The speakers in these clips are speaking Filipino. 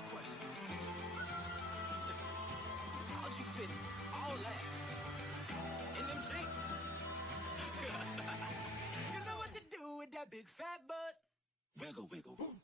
a question. How'd you fit all that in them jeans? You know what to do with that big fat butt. Wiggle, wiggle, woo.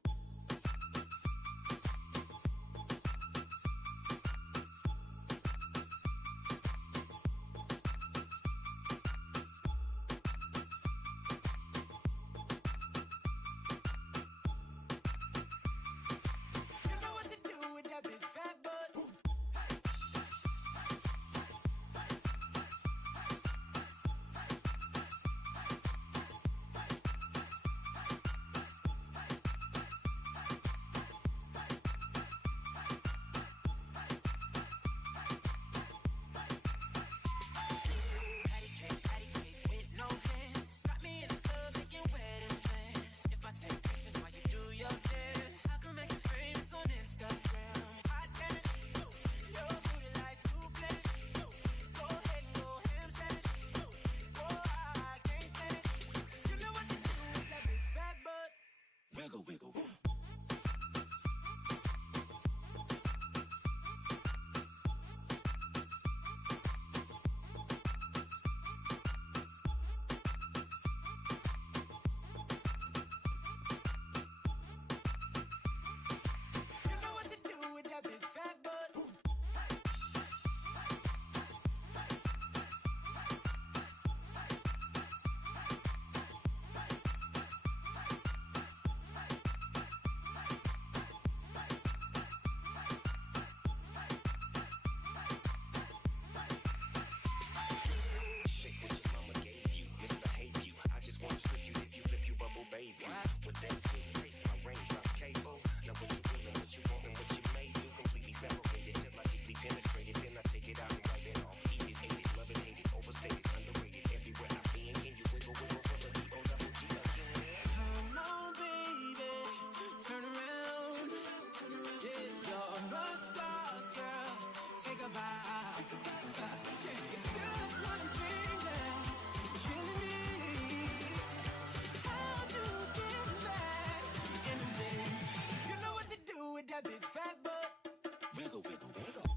Wiggle, wiggle, woo. Big fat butt. Wiggle, wiggle, wiggle.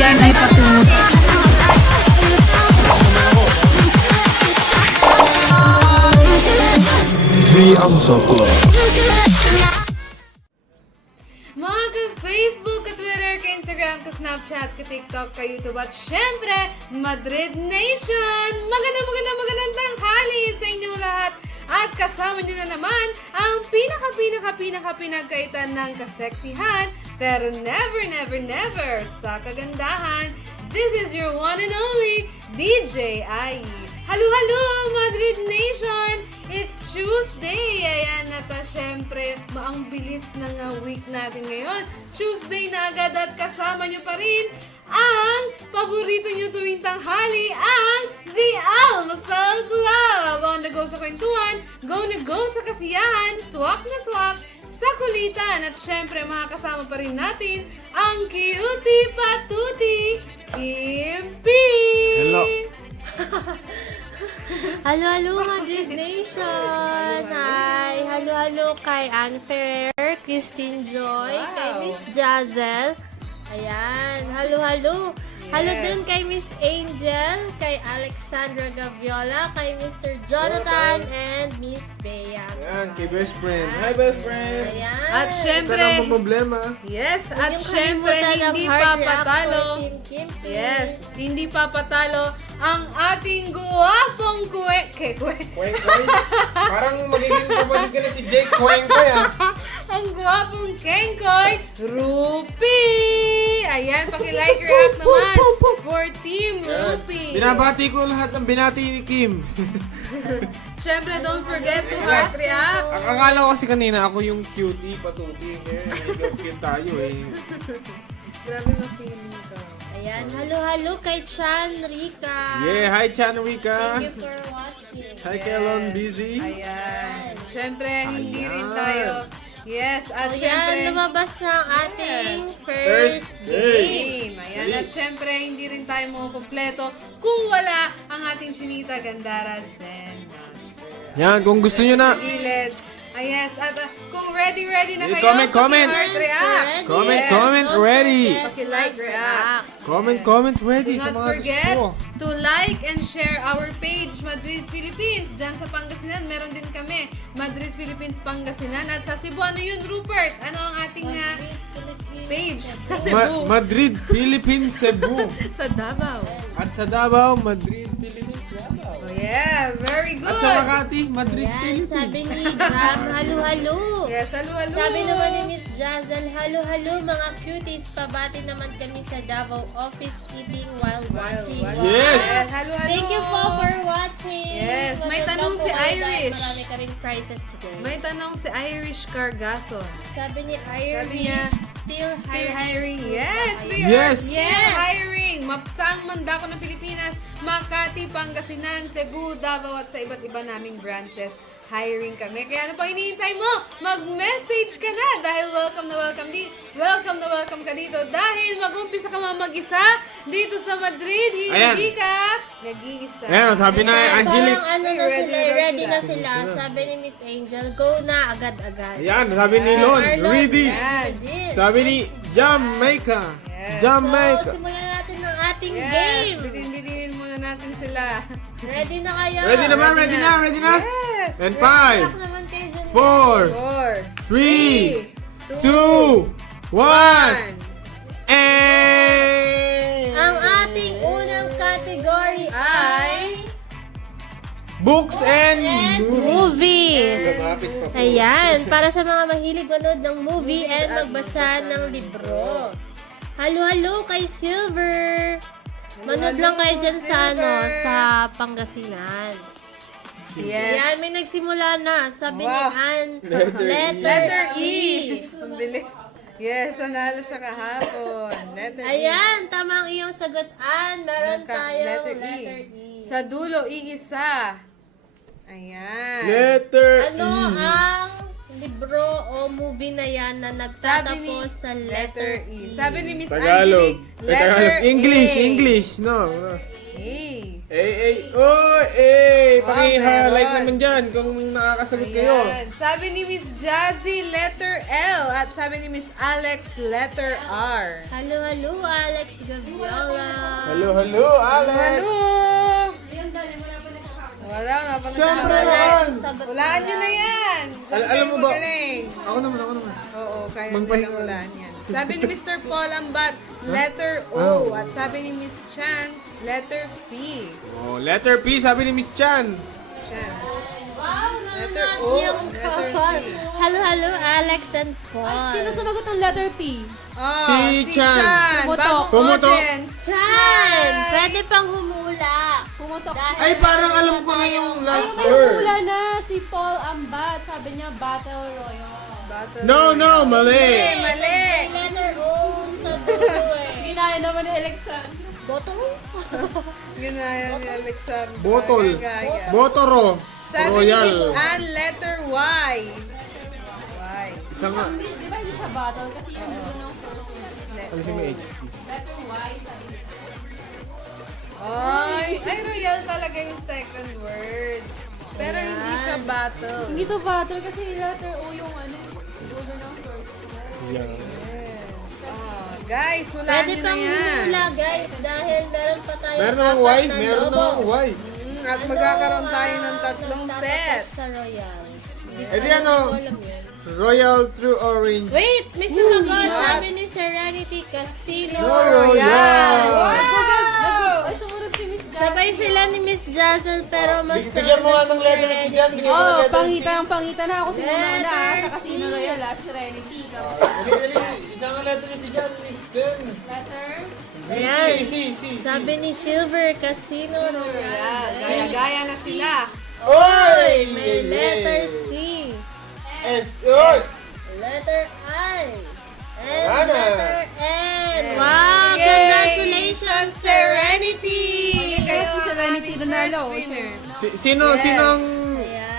biar naik patungan. Thumbs Up Club. Mga ka-Facebook, ka-Twitter, ka-Instagram, ka-Snapchat, ka-TikTok, ka-YouTube, at syempre, Madrid Nation! Magandang tanghali sa inyo lahat! At kasama nyo na naman ang pinagkaitan ng kaseksihan, pero never sa kagandahan. This is your one and only DJ Ai. Halo, Madrid Nation! It's Tuesday! Ayan, at syempre, ang bilis ng week natin ngayon. Tuesday na agad at kasama nyo pa rin ang paborito nyo tuwing tanghali, ang The Almasal Club! On the go sa kwentuhan, go na go sa kasiyahan, swak na swak sa kulitan. At syempre, makakasama pa rin natin ang cutie patuti, Kim P! Hello. Halo, Madrid Nation! Hi! Halo kay Anne Ferrer, Christine Joy, kay Miss Jazel. Ayan, halo. Halo Yes. din kay Miss Angel, kay Alexandra Gaviola, kay Mr. Jonathan, and Miss Bea. Ayan, kay best friend. Hi, best friend. Ayan. At Ito syempre, lang ang problema. yes, Huwag at niyong syempre, kalimutan ang hindi hard pa rock patalo. for Team Kim P. Yes, hindi pa patalo ang ating guwapong Kweng. Parang magiging kapatid ka na si Jake Kweng ah. ang guwapong Kengkoy, Rupi! Ayan, paki-like react naman for Team Rupi. Binabati ko lahat ng binati ni Kim. Syempre, don't forget to heart react. Ang akala ko kasi kanina ako yung cutie patuti. Medyo cute tayo eh. Grabe ma-feeling ko. Ayan, halo kay Chan Rika. Yeah, hi Chanrika. Thank you for watching. Hi Kelon Busy. Ayan. Syempre, hindi rin tayo. Yes, at Ayan, syempre, lumabas na ang ating Yes. first game. Ayan, at syempre, hindi rin tayo makukumpleto kung wala ang ating Chinita Gandara Zen Master. Yan, kung gusto nyo na. Gilid. Yes, at kung ready na Yeah, kayo, comment. paki-heart react. Comment, Yes. comment, Don't ready. forget Paki-like to react. Comment Do ready sa not mga forget gusto. to like and share our page, Madrid Philippines. Diyan sa Pangasinan, meron din kami, Madrid Philippines Pangasinan. At sa Cebu, ano yun, Rupert? Ano ang ating page? Sa Cebu. Madrid, Philippines, Cebu. Sa Davao. At sa Davao, Madrid, Philippines, Davao. Oh yeah, very good. At sa Makati, Madrid, Ayan, Philippines. sabi ni Jam, halo. Yes, halo. Sabi naman ni Miss Jazel, halo mga cuties, pabati naman kami sa Davao office eating while watching. Yes. Halo. Thank you po for watching. Yes, may Maganda tanong po si kayo dahil Irish. Marami ka rin prizes today. May tanong si Irish Cargason. Sabi ni Sabi Irish, niya, still hiring. Yes, we Yes. are still hiring. Saang mandako ng Pilipinas, Makati, Pangasinan, Cebu, Davao at sa iba't iba naming branches. Hiring kami. Kaya ano pa hinihintay mo? Mag-message ka na dahil welcome ka dito dahil mag-umpisa ka mag-isa dito sa Madrid. Ayan. Hindi ka nag-iisa. Ayan, sabi na Ayan, Angelic. parang ano na Ready sila, na ready sila. na sila. Sabi ni Miss Angel, go na agad-agad. Ayan, sabi ni Lon, Arnold, ready. Yan. Sabi ni Jamaica. Yes. Jamaica. So, simulan natin ang ating Yes, game. bitin-bitinin muna natin sila. Ready na kayo? Ready naman, ready na. Yes. And Rock 5, naman kayo dyan. 4, 4, 3, 2, 1. 1. And Ang ating unang category ay books and movies. Malapit pa po. Ayan, para sa mga mahilig manood ng movie and magbasa ng libro. Halo kay Silver. Manood lang kayo dyan sa sa Pangasinan. Yes. Ayan, may nagsimula na. Sabi ni Wow. Ann, Letter E. Ang bilis. Yes, nanalo siya kahapon. Letter E. Ayan, tama ang iyong sagot, Ann. Meron tayong Letter letter E. E. Sa dulo, iisa. Ayan. Letter Ano E. ang libro o movie na yan na nagtatapos sa letter E? Sabi ni Miss Tagalog. Angelique, letter English, A. English. No. A. Paki-highlight meron. naman dyan kung nakakasagot kayo. Ayan. Sabi ni Miss Jazzy, letter L. At sabi ni Miss Alex, letter R. Halo, Alex Gaviola. Hello, Alex. Hello! Wala pa Siyempre nagkawala. naman. Hulaan nyo na yan. Alam mo ba? Magaling. Ako naman. Oo, kaya Magpahinga. nilang hulaan yan. Sabi ni Mr. Paul Ambat, letter O. Oh. At sabi ni Miss Chan, letter P. Oh, letter P, sabi ni Miss Chan. Miss Chan. Wow, Letter nanat O, yung letter kapal. P. Hello, Alex and Paul. Sino sumagot ng letter P? Oh, Si Chan. Bagong Pumutok. audience. Chan! Pwede pang humula. Pumutok. Ay, parang alam ko na yung last May word. hula na si Paul Ambat. Sabi niya, Battle Royale. Battle No, mali. Mali. Letter O sa dulo eh. Ginaya naman ni Alexander. Boto mo? Ginaya ni Alexander. Botol. Gaya. Botoro. Sabi ni Miss Royal. Ann, letter Y. Y. Isa nga. Di ba hindi siya battle? Kasi yung dulo ng first one. Ano si may HP? Letter Y, sabi niya. Ay, royal talaga yung second word. Pero hindi siya battle. Hindi to battle kasi letter O yung ano, dulo ng first one. Yeah. Yes. Oh, guys, hulaan Pwede nyo na pang yan. humula guys dahil meron pa tayo Meron namang Y? Meron namang Y. At magkakaroon tayo ng tatlong set. Sa Royal. Eh di ano? Royal True Orange. Wait! May sumagot! Sabi ni Serenity Casino Royal! Wow! Ay, sumunod si Miss Jan. Sabay sila ni Miss Jazzle pero mas Bigyan mo nga ng letter si Jan. Bigyan mo ng Oh, letter si pangita na ako sino na Letter sa Casino C. Royale at Serenity. Isang letter ni si Jan. Listen. Letter Ayan. Si. Sabi ni Silver Casino Royal. Gaya-gaya na sila. Oy! May letter C. S. Oy! Letter I. And Ana. letter N. Wow! Yay! Congratulations, Serenity! Kayo si Serenity ang aming nanalo. first winner. Sino ang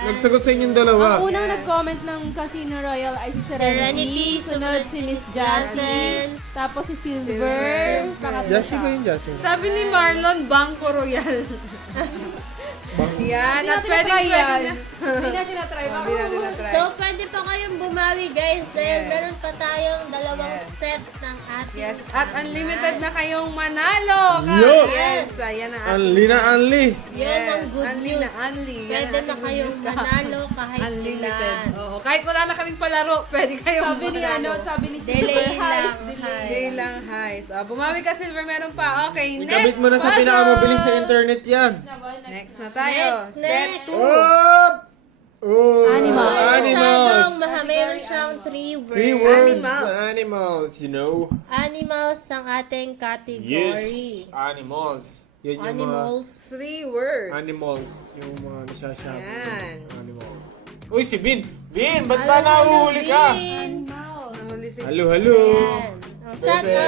nagsagot sa inyong dalawa? Ang unang nag-comment ng Casino Royale ay si Serenity, Serenity, sunod si Miss Jassy, Jazzle. tapos si Silver, pangatlo Jassy siya. ba yung Jassy? Sabi ni Marlon, Bangko Royal. Yan, Hindi at natin pwede na-try yan. na. Hindi natin na-try. Hindi natin na-try. So, pwede pa kayong bumawi, guys, dahil Yes. meron pa tayong dalawang Yes. set ng ating Yes, at unlimited na kayong manalo. Yo! Yes, ayan na. Anli na Anli. Yun ang good Unli news. na unli. Yan Pwede ang na ating good kayong news kahapon. manalo kahit Unlimited. ilan. Oo, kahit wala na kaming palaro, pwede kayong Sabi ni manalo. sabi ni Delay Silver lang, Highs, hi. delay. Day lang highs. Bumawi ka, Silver, meron pa. Okay, next Ikabit mo na sa puzzle. pinakamabilis na internet yan. Next na tayo. Set Next. 2. Up! Oh! Animals. Animals. Mayroon siyang 3 words. 3 words Animals. na animals, you know. Animals ang ating category. Animals. Yan yung Animals. 3 words. mga animals. Yung mga nasasabi. Yan. Animals. Uy, si Bin! Bin, ba't ba nahuhuli ka? Nahuli si Hello. Yan. Ang Bebe.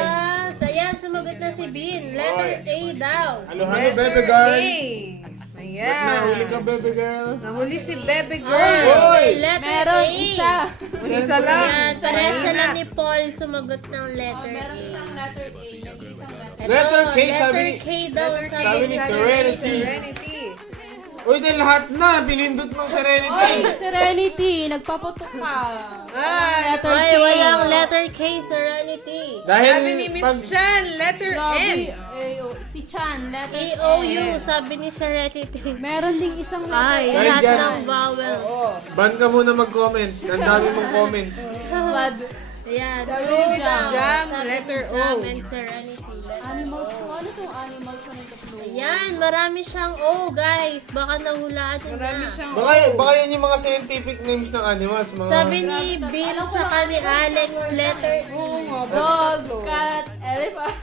so yan, sumagot na si Bin. Letter A daw. Hello, letter baby girl. A. Ba't Ayan. nahuli ka, baby girl? Nahuli si Bebe Ay, Girl. Oy! letter Meron A. isa. Isa lang. Yan, parehas Mahina. sila ni Paul sumagot ng letter A. Meron isang letter A, isang letter Letter K, letter sabi ni- K daw. Letter K, Sabi ni Serenity. Serenity. Uy, dahil lahat na. Pinindot ng Serenity. Oy, Serenity, nagpaputok ka. Letter Ay, K. walang letter K, Serenity. Dahil Sabi ni Miss Chan, letter M. Grabe. Si Chan, letter A-O-U, sabi ni Serenity. Meron ding isang letter Ay, Dahil lahat dyan. ng vowels. ban ka muna mag-comment. Ang dami mong comment. Bad. Ayan. Sabi O ni Miss daw. Jam, Sabi ni letter O. Jam and Serenity. Animals ko. Ano tong animals ko ng tatlo? Ayan, marami siyang O, guys. Baka nahulaan nyo Marami na. siyang Baka yan yung mga scientific names ng animals. Mga... Sabi ni Bill tsaka ni Alex, letter E. Dog, cat, elephant.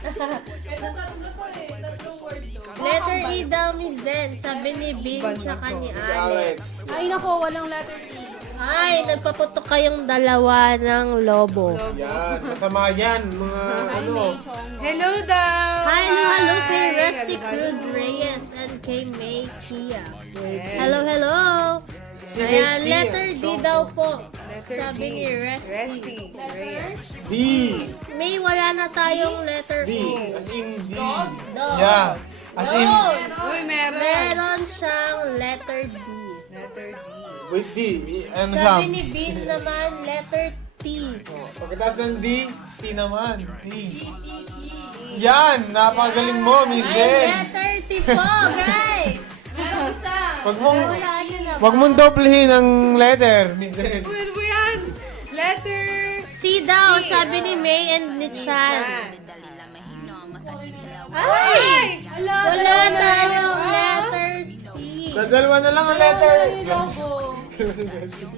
Ito tatlo ko eh. Tatlong word to. Letter E daw ni Zen. Sabi ni Bill tsaka ni Alex. Ay nako, walang letter E. Ay, nagpaputok kayong dalawa ng lobo. Yan, masama yan. Mga ano. Hello daw. Hi, hello kay Hi. Rusty Hello, Cruz hello. Reyes and kay May Chia. Yes. Hello. Si Ayan, May Chia. letter D daw po. Letter Sabi D. ni Rusty. Resty. Reyes. D. May wala na tayong letter D. O. As in D. Dog. Yeah. As in, Uy, meron. Meron siyang letter D. Letter D. with D. Ano Sabi Sam? ni Bin naman, letter T. Pagkatapos ng D, T naman. T. Yan! Napagaling mo, Miss Ay, Zen! letter T po, guys! Nahulaan niyo na ba? Wag mong doblehin ang letter, Miss Den. Uy, ano ba yan? Letter C daw, C, sabi ni May and ni Chan. Ay! Wala tayong letter C. Dalawa na lang ang letter.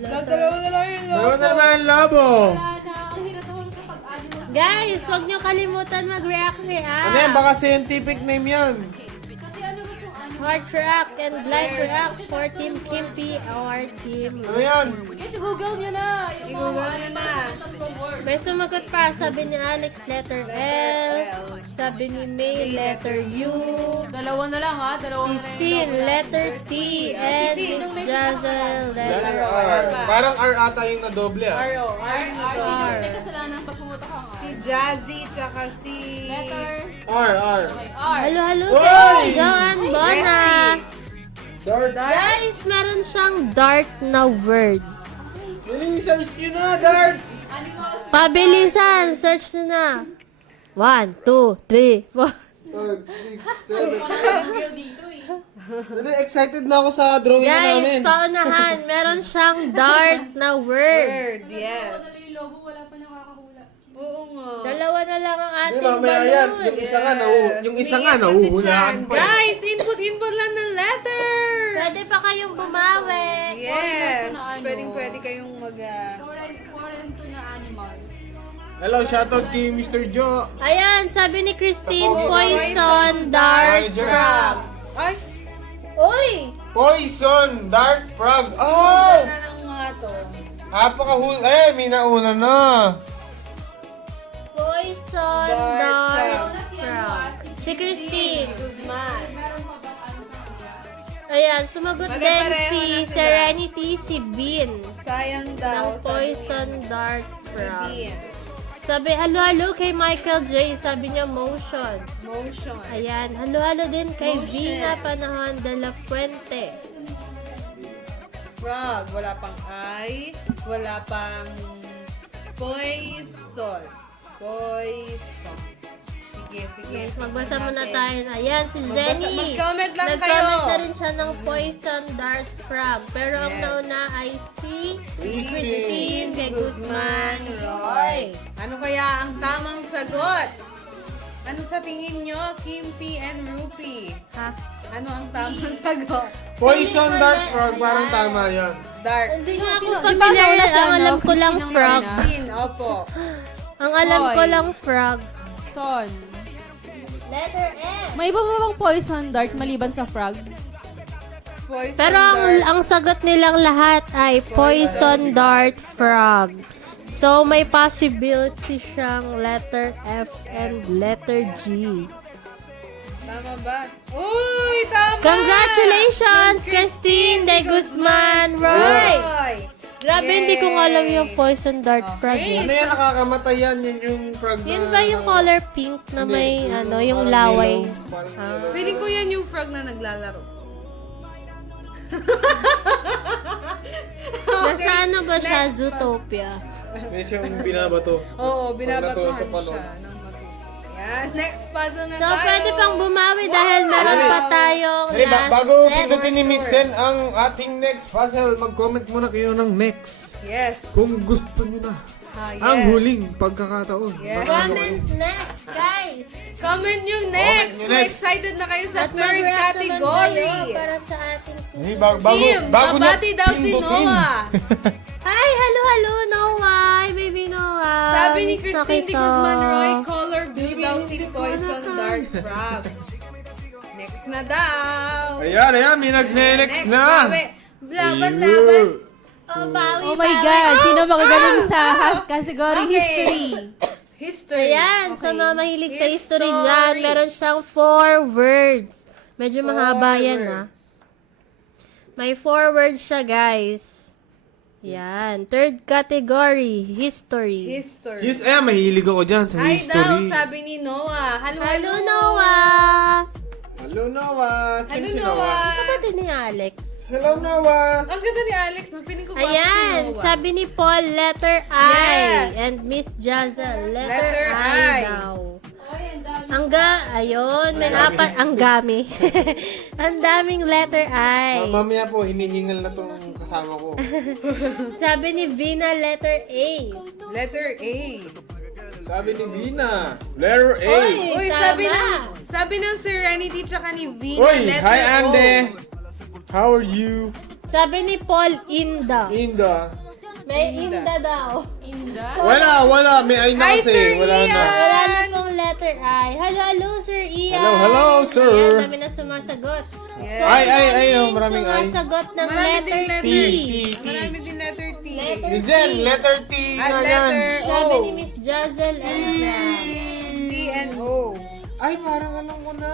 Dalawa na lang yung Dalawa na naman ang lobo. Guys, huwag niyo kalimutan mag-react. Ano yan? Baka scientific name yan. Heart Rock and Glide Rock for Team Kimpy or Team. Ano yan? Google nyo na. Google nyo na. May sumagot pa, sabi ni Alex, letter L. Sabi ni May, letter U. Dalawa na lang ha. Dalawa na lang. Sin, letter T. And Miss Jazel, letter R. Parang R ata yung nadoble ah. R. May kasalanan pag pumunta ka nga. Si Jazzy, tsaka si... R. Halo-halo Uy! kay Joanne Bona. Dart. Guys, meron siyang dark na word. Search nyo na, Dart. Pabilisan, search nyo na. 1, 2, 3, 4. 5, 6, 7. Excited na ako sa drawing na Guys, namin. paunahan, meron siyang dark na word. Word, yes. Yung logo wala pa nakakahula. Oo nga. Dalawa na lang ang Di ating mamaya yan. balloon. Yung isa nga, yung isa nga, May kasi nahuhulaan dyan. pa. Guys, input lang ng letters. Pwede pa kayong bumawi. Yes. Pwede kayong mag... Foreign to na animal. Hello, shoutout kay Mr. Joe. Ayan, sabi ni Christine, Poison poison, dark Poison. frog. Ay! Uy! Poison, Dart Frog. Oh! Na ang mga to. Napakahul... may nauna na. Poison, Dark dark frog. frog. Si Christine. Guzman. Ayan, sumagot din Pare-pareho si na sila. Serenity, si Bean. Sayang Ng daw. poison, dark frog. Bean. Sabi, halo-halo kay Michael J. Sabi niya, motion. Motion. Ayan, halo-halo din kay Motion. Vina Panahon de la Fuente. Frog. Wala pang I. Wala pang poison. Poison. Sige. Magbasa muna tayo na. Ayan, si Jenny. Mag-comment lang Nag-comment kayo. na rin siya ng poison, dark frog. Pero ang Yes. nauna ay si Christine Christine de Guzman Roy. Ano kaya ang tamang sagot? Ano sa tingin nyo, Kimpy and Rupi? Ha? Ano ang tamang sagot? Poison, Dart Frog. Parang tama yan. Dark. Hindi nga ako Sino? Di ba familiar. nauna si Ang alam ko Christine lang ang frog. nauna? Christine, opo. Ang alam ko Hoy. lang frog. Son. Letter M. May iba pa bang poison dart maliban sa frog? Poison Pero ang sagot nilang lahat ay poison dart frog. So, may possibility siyang letter F and letter G. Tama ba? Uy, tama! Congratulations, Christine de Guzman Roy! Roy! Grabe, hindi ko nga alam yung poison dart frog. Okay. Ano yan, nakakamatay yan? Yun yung frog na... Yun ba yung color pink na may yung parang laway? yellow, parang yellow. Feeling ko yan yung frog na naglalaro. Nasa ano ba siya? Zootopia. May siyang binabato. Oo, Pag binabatuhan natuwa sa palong. siya ng matusok. Yan, next puzzle na So, tayo. pwede pang bumawi dahil meron pa tayong Hey, last bago set. pindutin ni Miss Sen ang ating next puzzle, mag-comment muna kayo ng next. Yes. Kung gusto nyo na. Yes. Ang huling pagkakataon. Yes. Baka ano Comment next, guys! Comment nyo next. nyo Kung next. excited na kayo sa At third mag-react naman category. kayo para sa ating Hey, bago Kim, niya babati daw si pindutin. Noah. Hi! Hello, Noah! Hi, baby Noah! Sabi ni Miss Christine de kita. Guzman Roy, color blue daw si Poison Dart Frog. Next na daw. Ayan, may nagne-next na. Laban. Oh, bawi, Oh my bawi. God! Sino magagaling sa category Okay. history? History. Ayan, sa mga mahilig sa history History. dyan, meron siyang 4 words. Medyo mahaba yan, ha? May 4 words siya, guys. Yan. Third category, history. History. Yes, mahilig ako dyan sa Ay daw, history. sabi ni Noah. Hello, Hello, Noah! Hello, Noah. Sino Hello, si Noah. Kapatid ni Alex. Hello, Noah. Ang ganda ni Alex. No? Piling ko ba si Ayan, Noah? sabi ni Paul, letter I. Yes. And Miss Jaza, letter Letter I I. daw. Ayun, may apat, ang gami. Ang daming letter I. Mamaya po, hinihingal na tong kasama ko. Sabi ni Vina, letter A. Letter A. Sabi ni Vina, letter A. Uy, tama. sabi ng Serenity tsaka ni Vina, Uy, letter hi O. Ande. How are you? Sabi ni Paul, Inda. Inda. May Inda daw. Wala. May ay na Hi, kasi. Sir Wala na. Ian. Wala na pong letter I. Hello, Sir Ian. Hello, sir. Ayan, dami na sumasagot. Yes. Ay, maraming ay. Sumasagot ng Marami letter din T. letter Marami din letter T. Letter Lizel, letter T At nga yan. letter Sabi O. ni Miss Jazel Endra. T and O. Ay, parang alam ko na.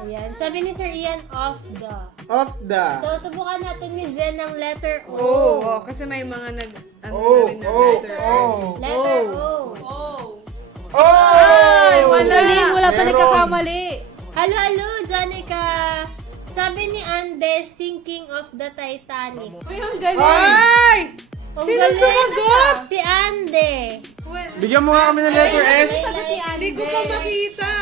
Ayan. Sabi ni Sir Ian, off the. Of the. So, subukan natin, Miss Zen, ng letter O. Oh, kasi may mga na rin ng letter O. Letter O. Ay, Oh! madaling. Wala pa Meron. nagkakamali. Hello, Janica. Sabi ni Ande, sinking of the Titanic. Uy, ang galing. Ay! Ang Sino galing. sumagot? Si Ande. Well, Bigyan mo nga kami ng letter S. hindi ko pa makita.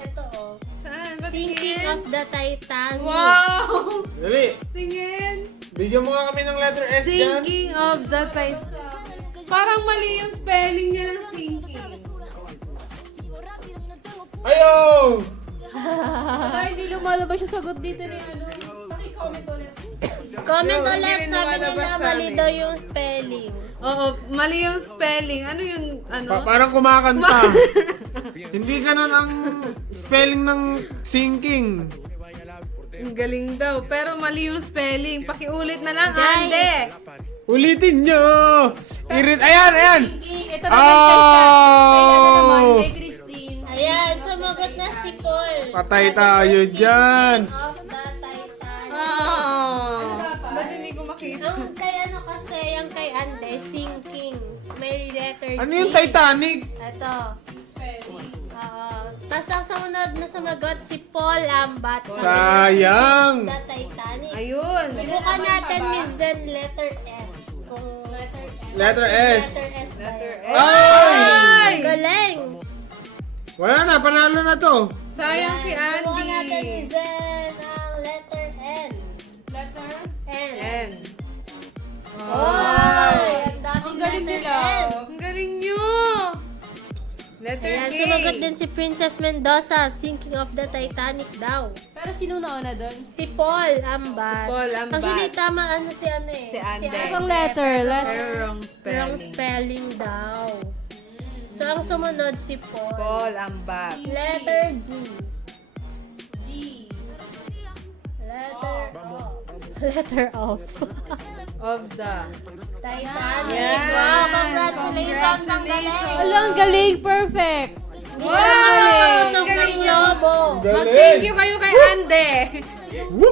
Ito, oh. Saan? Sinking Patingin. of the Titanic. Wow! Dali. Tingin. Bigyan mo nga kami ng letter S dyan. Sinking of the Titanic. Parang mali yung spelling niya ng sinking. Ayo! Wala, hindi lumalabas yung sagot dito ni ano. Paki-comment ulit. Comment Yo, ulit, hindi rin sabi lumalabas nila sa mali amin. daw yung spelling. Oo, mali yung spelling. Ano yung, ano? Parang kumakanta. Hindi ganun ang spelling ng sinking. Ang galing daw. Pero mali yung spelling. Pakiulit na lang, Guys. Ande. Ulitin nyo! Ayan! Ito naman kay ano naman, Oh! kay Christine. Ayan, sumagot na si Paul. Patay Sabi tayo niya, dyan. Sinking of the Titanic. Oh. Ba't hindi ko makita? Ang kay ano kasi, yung kay Ande, sinking. May letter G. Ano yung Titanic? Ito. Tapos ang sumunod na sumagot si Paul Ambat. Sayang! The Titanic. Ayun. Subukan natin, Miss Zen, letter S. Kung letter S. Letter S. Letter S. Ay! Ang galing. Wala na, panalo na to. Sayang si Subukan natin, Andy. Miss Zen, ang letter N. Letter? N. N. Oy! Ang daming Ang galing letter nila. N. Ang galing nyo. Letter Ayan, K. sumagot din si Princess Mendoza, sinking of the Titanic daw. Pero sino nauna doon? Si Paul Ambat. Paul Ambat. Actually, tama ano si ano eh. Si Ande. Ibang letter. Pero wrong Wrong spelling. spelling daw. So, ang sumunod si Paul. Paul Ambat. Letter G. G. Letter O. Letter of. Of the. Titanic. Yeah. Wow, congratulations. Ang galing. Wala, ang galing. Perfect. Wow! Wow! ng lobo. Mag-thank you kayo kay Ande. Woo!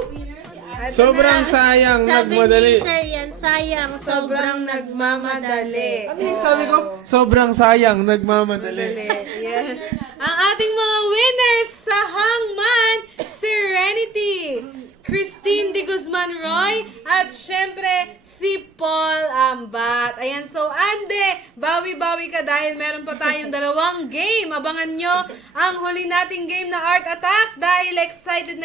Ito Sobrang na. sayang, Sabi nagmadali. ni Sir Yan, sayang, Sobrang nagmamadali. Ano yung sabi ko? Sobrang sayang, nagmamadali. Madali. Yes. Ang ating mga winners sa Hangman, Serenity, Christine de Guzman Roy, at syempre, si Paul Ambat. Ayan, so Ande, bawi-bawi ka dahil meron pa tayong 2 game. Abangan nyo ang huli nating game na Art Attack dahil excited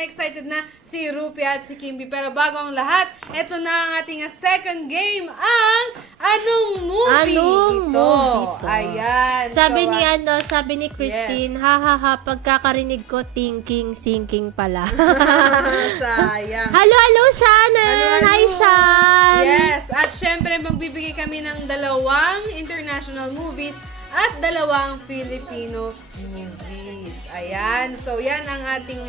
na si Rupia at si Kimby. Pero bago ang lahat, eto na ang ating second game, ang Anong Movie Anong Ito? movie to? Ayan. Sabi so, ni sabi ni Christine, Yes. ha, pagkakarinig ko, sinking pala. sayang. Hello, Shannon! Hello, Hi, hello. Shan! Yes, at syempre magbibigay kami ng 2 international movies at 2 Filipino movies. Ayan, so yan ang ating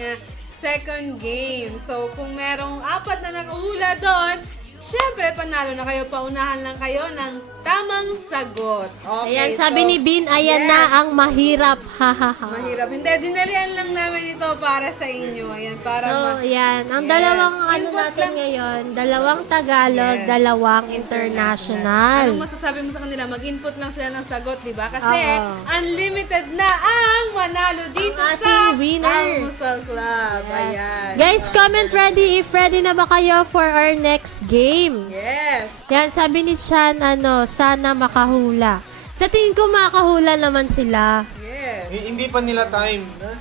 second game. So kung merong 4 na nakahula doon, syempre panalo na kayo, paunahan lang kayo ng tamang sagot. Okay, Ayan, sabi so, ni Bin, ayan yes. na ang mahirap. Hahaha. Mahirap. Hindi, dinalian lang namin ito para sa inyo. Ayan, para So, yan. Ang Yes. dalawang ano Input natin lang. ngayon, 2 Tagalog, Yes. 2 international. Anong masasabi mo sa kanila? Mag-input lang sila ng sagot, di ba? Kasi Oo. unlimited na ang manalo dito Ang sa ating winner. Almusal Club. Ayan. Guys, comment ready if ready na ba kayo for our next game. Yes. Yan, sabi ni Chan, sana makahula. Sa tingin ko makahula naman sila. Yes. Hindi pa nila time. Ha?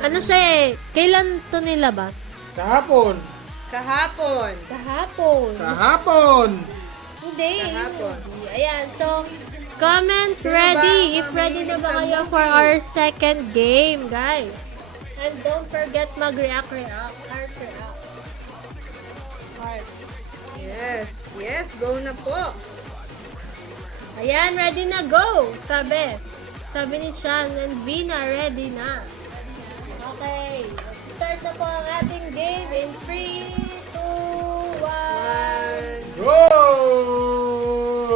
Ano siya eh? Kailan to nilabas? Kahapon. Kahapon. Kahapon. Hindi. Kahapon. Ayan, so, comment Sino ready. ba If ready na mahilig ba sa kayo movie? for our second game, guys. And don't forget mag-react. Yes. Yes, go na po. Ayan, ready na, go! Sabi ni Sean and Vina, ready na. Okay, start na po ang ating game in 3, 2, 1. Go!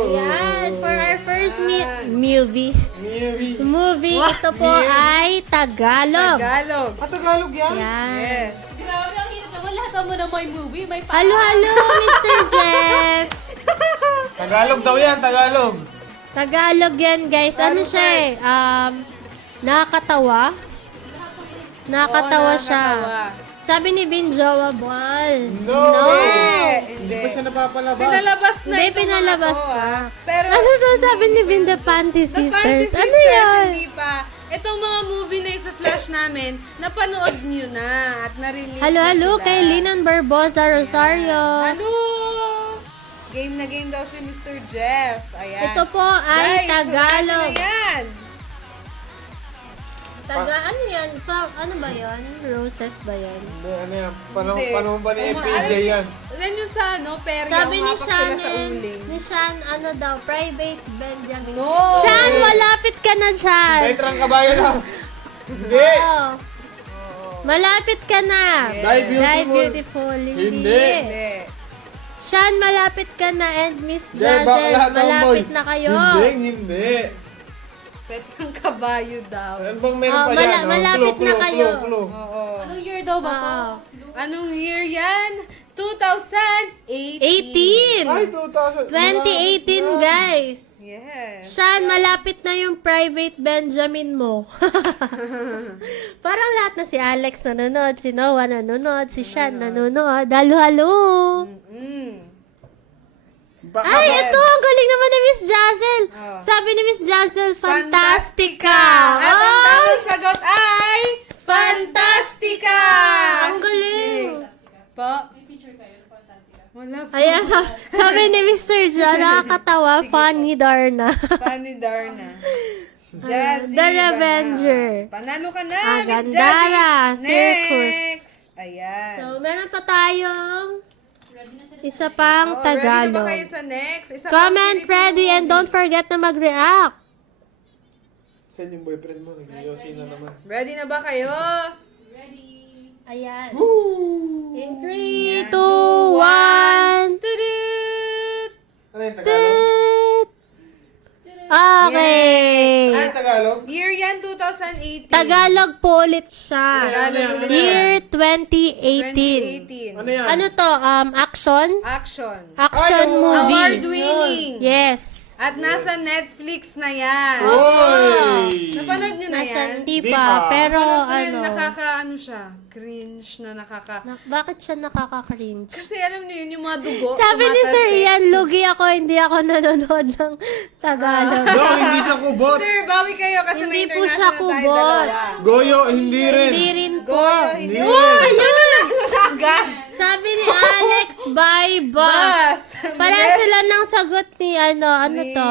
Ayan, for our first movie, Mary. ito po ay Tagalog. Tagalog. Tagalog yan? Ayan. Yes. Grabe, ang hirap naman. Lahat mo na may movie, may pa. Halo, Mr. Jeff! Tagalog daw yan, Tagalog. Tagalog yan, guys. Ano siya eh? Nakakatawa. Nakakatawa Oo, siya. nakakatawa. Sabi ni Binjowa Ball. No! Hindi. Hindi pa siya napapalabas. Pinalabas na Hindi, ito, pinalabas mga to, na. Pero, Ano to sabi ni Bin the Panty The Sisters? Panty Sisters, Ano yan? hindi pa. Itong mga movie na i-flash namin, napanood nyo na at na-release Halo, na sila. kay Linan Barbosa Rosario. Halo! Game na game daw si Mr. Jeff. Ayan. Ito po ay Guys, Tagalog. surahan nyo na yan. Ano yan? Ano ba yan? Roses ba yan? Hindi, ano yan? Hindi. Panahon ba ni Alam PJ niyo- yan? Yan yung sa ano, perya, Sabi ni umapak sila sa Shannon, uling. ano daw, private Benjamin. No! Shan, malapit ka na, Shan. Petrang kabayo lang. Hindi. Oo. Malapit ka na. Die Beautiful. Beautiful. Hindi. Hindi. Shan, malapit ka na. And Miss Jay, Jazel, bakla daw, malapit boy. na kayo. Hindi. Petrang kabayo daw. Ano bang meron Oh, pa yan? malapit na kayo. Oo. Anong year daw ba to? Oo. Anong year yan? 2018. 18. Ay, 2000. 2018, guys. Yes. Shan, malapit na yung private Benjamin mo. Parang lahat na si Alex nanonood, si Noah nanonood, si Shan nanonood. Halo. Mm. Ay, ito! Ang galing naman ni Miss Jazel. Oh. Sabi ni Miss Jazel, Fantastica. At ang Oh, tamang sagot ay Fantastica! ang galing. Po? Wala po. Ayan, sabi ni Mr. John, nakakatawa, funny Darna. Funny Darna. Jazzy. The Revenger. Panalo ka na, Miss Agandara, Jazzy. Circus. Next. Ayan. So, meron pa tayong isa pang Oh, ready na ba Tagalog. kayo sa next? Isa pang Comment Filipino ready and movie. don't forget na mag-react. Saan yung boyfriend mo? Nag-yosi na naman. Ready na ba kayo? Ayan. Woo! In 3, 2, 1. Tudut! Ano yung Tagalog? Okay. Ay, Tagalog? Year yan, 2018. Tagalog po ulit siya. Tagalog ulit. Year 2018. 2018. Ano yan? Ano to? Action? Action. Action Ay, movie. Award-winning. Yes. At nasa Netflix na yan. Oy! Napanood nyo na Nasa yan? hindi Di pa. pa. Pero Napanood ko na yan, ano. siya. Cringe na nakaka... Bakit siya nakaka-cringe? Kasi alam niyo yun, yung mga dugo. Sabi ni Sir tumatalsik. Ian, lugi ako, hindi ako nanonood ng Tagalog. No, hindi siya kubot. Sir, bawi kayo kasi may Hindi po siya international tayo kubot. dalawa. Goyo, hindi rin. Hindi rin po. Goyo, hindi. Hindi Oh, rin. yun na lang. Agad. Sabi ni Alex, bye boss. Para Yes. sila ng sagot ni ano Ni- to?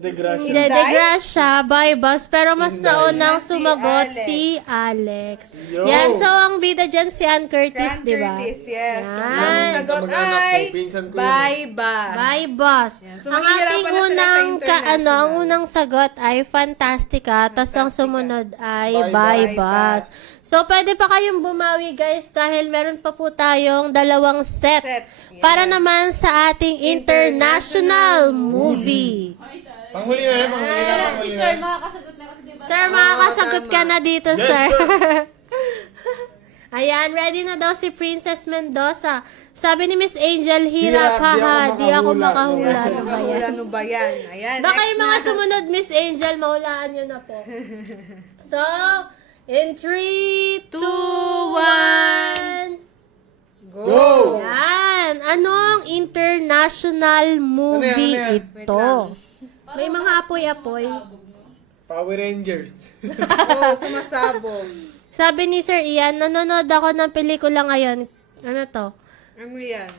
De Gracia. De Gracia, bye boss. Pero mas Inday. naunang Si sumagot Alex. si Alex. Yo. Yan, so ang bida dyan si Ann Curtis, Fran di ba? Curtis, yes. Yan. Ang sagot Kamag-anak ay ko, pinsan ko yun. bye-bye. Bye boss. Yan. So, Ang mahihirapan ating na sila sa unang international. ang unang sagot ay Fantastica, tas ang sumunod ay Bye Bye boss. So pwede pa kayong bumawi guys dahil meron pa po tayong dalawang set. Yes. Para naman sa ating international movie. Panghuli na yan, panghuli na, panghuli Si na. Sir, makakasagot na kasi diba? Sir, makakasagot tama. ka na dito, Yes, sir. sir. Ayan, ready na daw si Princess Mendoza. Sabi ni Miss Angel, hirap, haha, di ako makahula. Yan, Ano ba yan? ano ba yan? Ayan, Baka next yung mga na. sumunod, Miss Angel, mahulaan nyo na po. So, in 3, 2, 1. Go! Yan. Anong international movie Ano yan? ito? May mga apoy-apoy. Power Rangers. Oo, sumasabog. Sabi ni Sir Ian, nanonood ako ng pelikula ngayon. Ano to? Ano yan?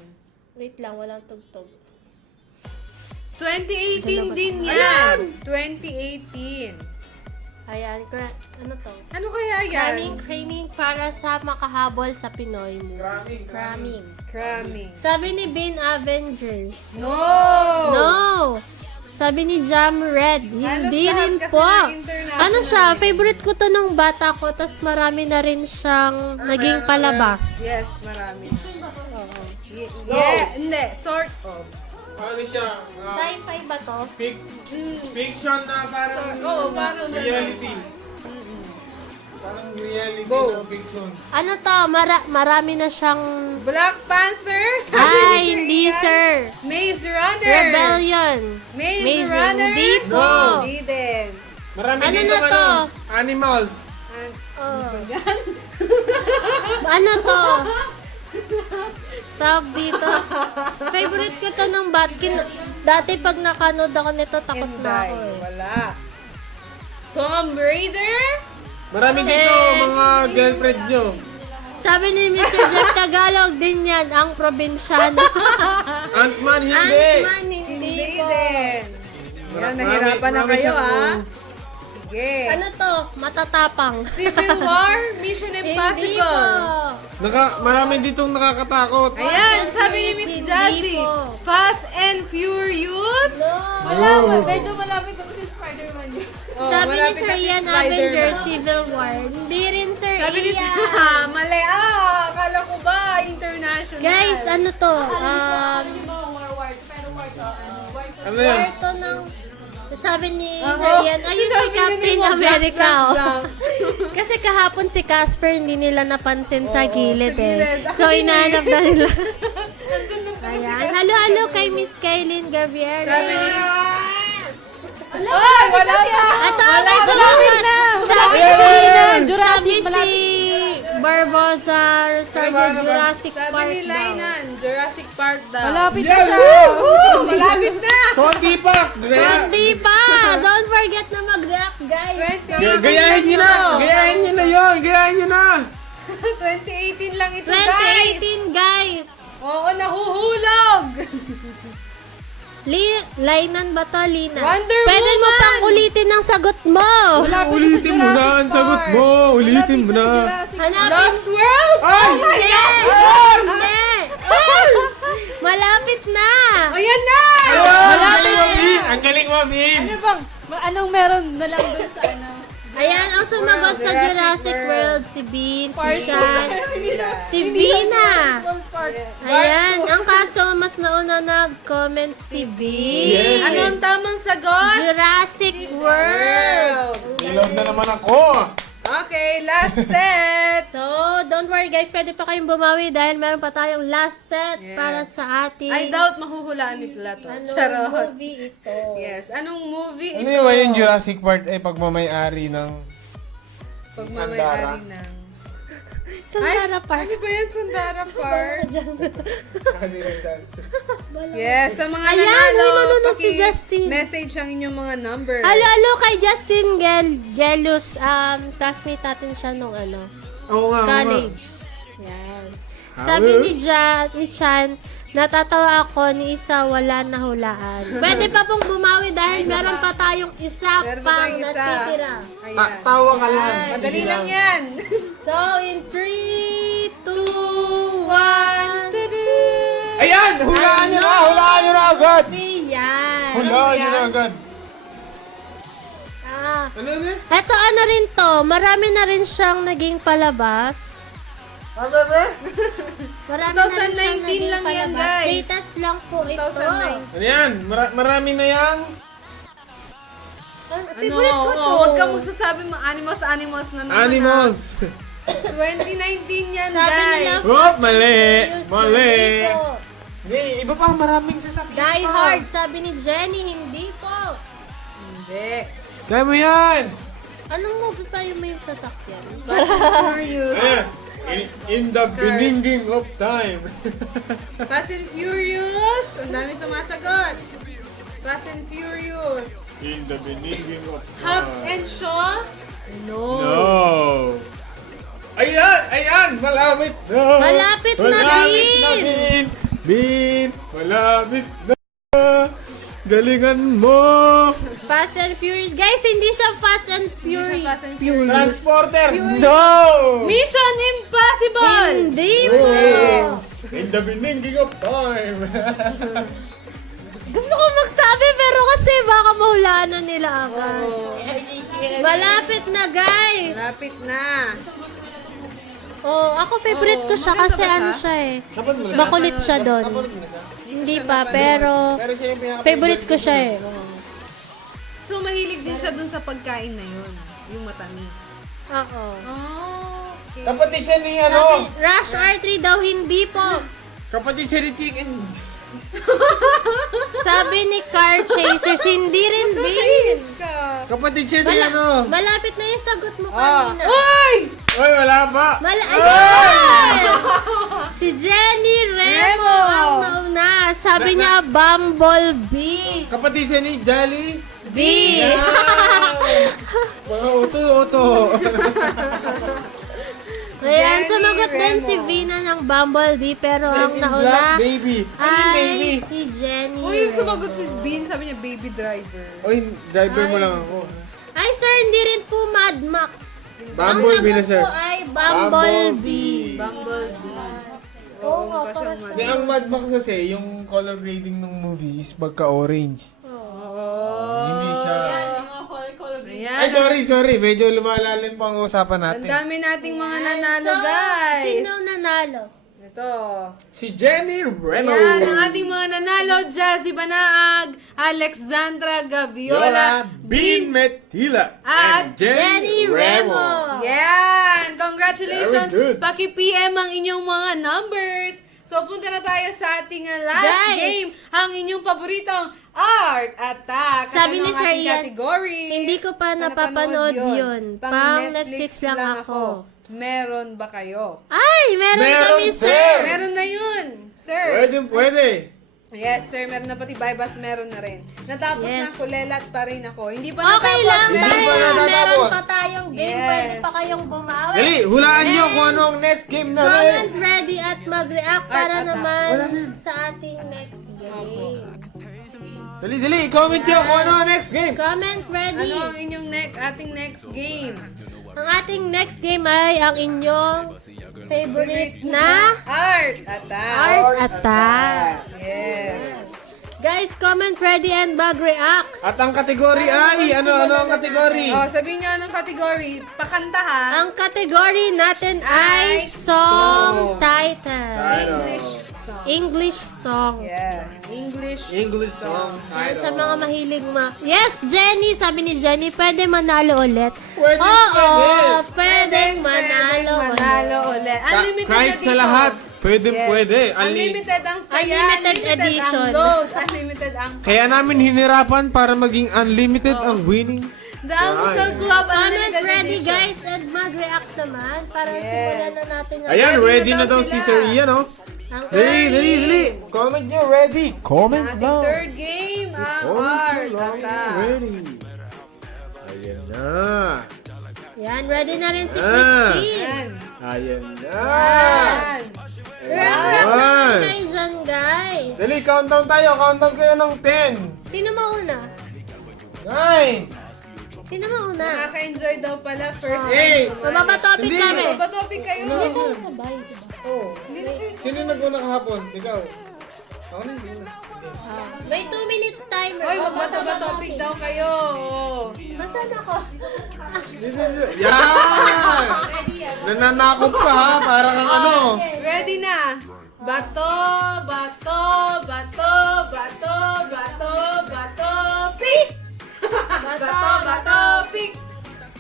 Wait lang, walang tugtog. 2018 din yan. 2018. Ayan, ano to? Ano kaya yan? Cramming para sa makahabol sa Pinoy movies. Cramming. Cramming. Sabi ni Bean Avengers. No! No! Sabi ni Jam Red, hindi lahat rin kasi po. nag-international Ano siya, eh. favorite ko to nung bata ko, tas marami na rin siyang naging palabas. Yes, marami. Oo. Yeah, hindi. Sort of. Ano siya? Sci-fi ba to? Fiction na parang Oo, parang reality. Parang reality Go. na fiction. Ano to, marami na siyang... Black Panther? Sabi Ay, ni hindi Ian. sir. Maze Runner. Rebellion. Maze Runner. Hindi po. No. Hindi din. Marami Ano dito na to? Animals. Ano to? Tawag dito. Favorite ko to ng dati pag nakanood ako nito, takot na Inday. ako eh. Wala. Tomb Raider? Marami dito mga girlfriend nyo. Sabi ni Mr. Jeff, Tagalog din yan, ang probinsyano. Ant-Man, hindi. Ant-Man, hindi Hindi po. din. Yan, Marami- nahirapan na marami kayo siyang, ha. oh. Sige. Ano to? Matatapang. Civil War? Mission Hindi Impossible? po. Marami ditong nakakatakot. Ayan, sabi ni Miss Hindi Jazzy. po. Fast and Furious? No. Wala, medyo malapit ako si Spider-Man yun. Oh, Sabi ni malapit Sir kasi Ian Spider-Man. Avengers Civil War. Hindi rin Sir Sabi ni Ian. mali. Akala ko ba international? Guys, ano to? Ano yung mga war, pero war to, war to. Ano yan? Kwarto ng... Sabi ni Ako, Sir Ian, ayun si sinabi niya Captain ni Wag America. Black, oh. Black. Kasi kahapon si Casper hindi nila napansin sa Oo, gilid sa eh. gilid. So Ako din inaanap eh. na nila. Ayan. Halo-halo kay Miss Kaylin Gavier. Sabi ni... Ay, wala pa! Ato, Wala, may malapit sumunod. na! Sabi Malapit si... Sabi si Barbosa, Sergeant Jurassic Sabi Park ni daw. Lainan, Jurassic Park daw. Malapit Yeah, na siya. Woo! Malapit na! Konti pa. Hindi pa! Don't forget na mag-react, guys. 2018 Gayahin nyo na. lang Gayahin nyo na yun. Gayahin nyo na. 2018 lang ito, guys! 2018, guys! Oo, nahuhulog! Lainan ba to, Lina? Wonder Pwede mo Woman! pang ulitin ang sagot mo! Ulitin mo na ang sagot mo. Ulitin mo na. Hanapin Lost World? Ay! Hindi! Hindi! Malapit na! Ayan na! Ang galing mo, Bin. Ang galing mo, Bin. Ano bang, anong meron na lang dun sa ano? Ayan, ang sumagot sa Jurassic Jurassic World. World, si Bean, si Sean, si Vina. Ayan, ang kaso, mas nauna nag-comment si Bean. Yes. Ano ang tamang sagot? Jurassic World! Reload na naman ako. Okay, last set! So, don't worry guys, pwede pa kayong bumawi dahil meron pa tayong last set Yes. para sa ating I doubt mahuhulaan nila to. Charot. movie ito. Yes, anong movie Ano ito? yung Jurassic Park ay pagmamayari ng... Pagmamayari ng... Sandara Park. Ano ba yan? Sandara Park? Yes, sa mga Ayan, nanonood si Justin. message ang inyong mga numbers. Halo kay Justin Gelus, classmate natin siya nung Oo nga, oo nga. college. Yes. Sabi ni Chan, natatawa ako ni isa wala na hulaan. Pwede pa pong bumawi dahil meron pa tayong isa Meron pa pang tayong isa. natitira. Ayan. Tawa ka lang. Madali Sige lang yan. So, in 3, 2, 1, Ayan! Hulaan nyo na! Hulaan nyo na agad! yan. Hulaan nyo na agad. Ano na? Eto ano rin to, marami na rin siyang naging palabas. Ano ba? Marami na rin siyang 2019 naging lang yan, palabas. guys. Status lang po ito. 2019. Ano yan? Marami na yan? Favorite ko to. Huwag kang magsasabi mga animals na naman. Animals! 2019 yan, Sabi guys. nila, Oh, mali! Mali! Hindi po. Hindi, iba pa maraming sasakyan. Die Hard, sabi ni Jenny, hindi po. Hindi. Kaya mo yan! Anong movie pa yung may sasakyan? Furious. In the beginning of time. Fast and Furious. Ang dami sumasagot. Fast and Furious. In the beginning of Hubs time. and Shaw? No. No. Ayan! Malapit na! Malapit na, Malapit na, Bin! Bin! Bin! Malapit na! Galingan mo! Fast and Furious. Guys, hindi siya Fast and Furious. Fast and Furious. Transporter! No! Mission Impossible! Hindi mo! In the beginning of time! Gusto ko magsabi pero kasi baka mahulaan na nila agad. Malapit na, guys! Malapit na. Oh, ako favorite ko siya maganda kasi ba siya? ano siya eh. Napanood mo na? Makulit siya doon. Napanood mo na siya? Hindi pa, pero Pero siya yung favorite ko siya eh. So, mahilig din siya dun sa pagkain na yun. Yung matamis. Oo. Oh, okay. Kapatid siya ni ano? Rush R3 daw hindi po. Kapatid siya ni Chicken. Sabi ni Car Chasers, hindi rin bis. Ka. Kapatid siya ni ano? Malapit na yung sagot mo kanina. Uy! Oy, wala pa! Ayan! Si Jenny Remo ang nauna. Sabi niya, Bumblebee. Kapatid siya ni Jolly. B. Mga uto-uto. Ayan, Jenny sumagot din Remo. si Vina ng Bumblebee, pero ang Black nauna baby. Ano baby? ay si Jenny Uy, yung Remo. sumagot si Bean, sabi niya, baby driver. Oy, driver mo lang ako. Ay, sir, hindi rin po Mad Max. Bumblebee na, Ang sir. sagot po ay Bumblebee. Bumblebee. Oo, Oo, mukha siyang mad. Hindi, ang Mad Max kasi, yung color grading ng movie is magka-orange. Oo. Hindi siya... Yung mga color green. Ayan. Ay, sorry. Medyo lumalalim pa ang usapan Ang natin. dami nating mga nanalo, So, guys. sino nanalo? Ito. Si Jenny Remo. Ayan, ang ating mga nanalo, Jazzy Banaag, Alexandra Gaviola, Bean Metila. At and Jenny Remo. Yan! Congratulations! Very good. Paki-PM ang inyong mga numbers. So, punta na tayo sa ating last Guys. game. Ang inyong paboritong Art Attack. Sabi Ano ni ang Sir ating Ian, category? hindi ko pa napapanood yun. Pang Netflix lang ako. Meron ba kayo? Ay, meron Meron, kami, sir. sir. Meron na yun, sir. Pwede. Yes, sir. Meron na pati Baybas, meron na rin. Natapos Yes. na kulelat pa rin ako. Hindi pa Okay natapos. lang Hindi dahil pa natatapos. meron pa tayong game. Yes. Pwede pa kayong bumawi. Dali, hulaan nyo kung ano ang next game natin. Comment ready at mag-react para Attack. naman sa ating next game. Dali, comment nyo kung ano ang next game. Comment ready. Ano ang inyong ating next game? Ang ating next game ay ang inyong favorite na Art Attack. Art Attack. Yes. Guys, comment ready and mag-react. At ang kategory ay, ano ang kategory? Oh, sabihin niyo anong category. Pakanta ha. Ang category natin ay song title. English song. English song. Yes. English song Sa title. mga mahilig Yes, Jenny! Sabi ni Jenny, pwede manalo ulit. Pwede, Oo, pwede. pwedeng manalo ulit. ulit. Unlimited Kahit na sa dito. lahat, pwede. Unlimited ang saya. Unlimited edition. ang load. Unlimited ang Kaya namin hinirapan para maging unlimited ang winning. Damsel Club. Comment Unlimited ready, edition. guys, and mag-react naman para Yes. simulan na natin ang Ayan, ready na daw daw si sila. Sir Ian, oh. ang Dali. Comment nyo, ready. Comment Ating lang. third game, ang Comment Art nyo lang, Attack. ready. Ayan na. Yan, ready na rin si Ah. Christine. Yan. Ayan na. Yan. React Ayan. naman kayo dyan, guys. Dali, countdown tayo. Countdown kayo ng 10. Sino mauna? 9. Sino mauna? Nakaka-enjoy daw pala first Hey. time. Mababa topic Hindi. kami. Mababa topic kayo. Hindi tayo sabay, diba? Oh. Hindi na kayo. Sino nag-una kahapon? Ikaw. Ako na, hindi na. May 2 minutes timer. Hoy, magbataba topic daw kayo. Oh. Masan ako? Yan! Nananakop ka ha, para kang ano. Ready na. Bato, bato, bato, bato, bato, bato, pick! Bato, bato, pick!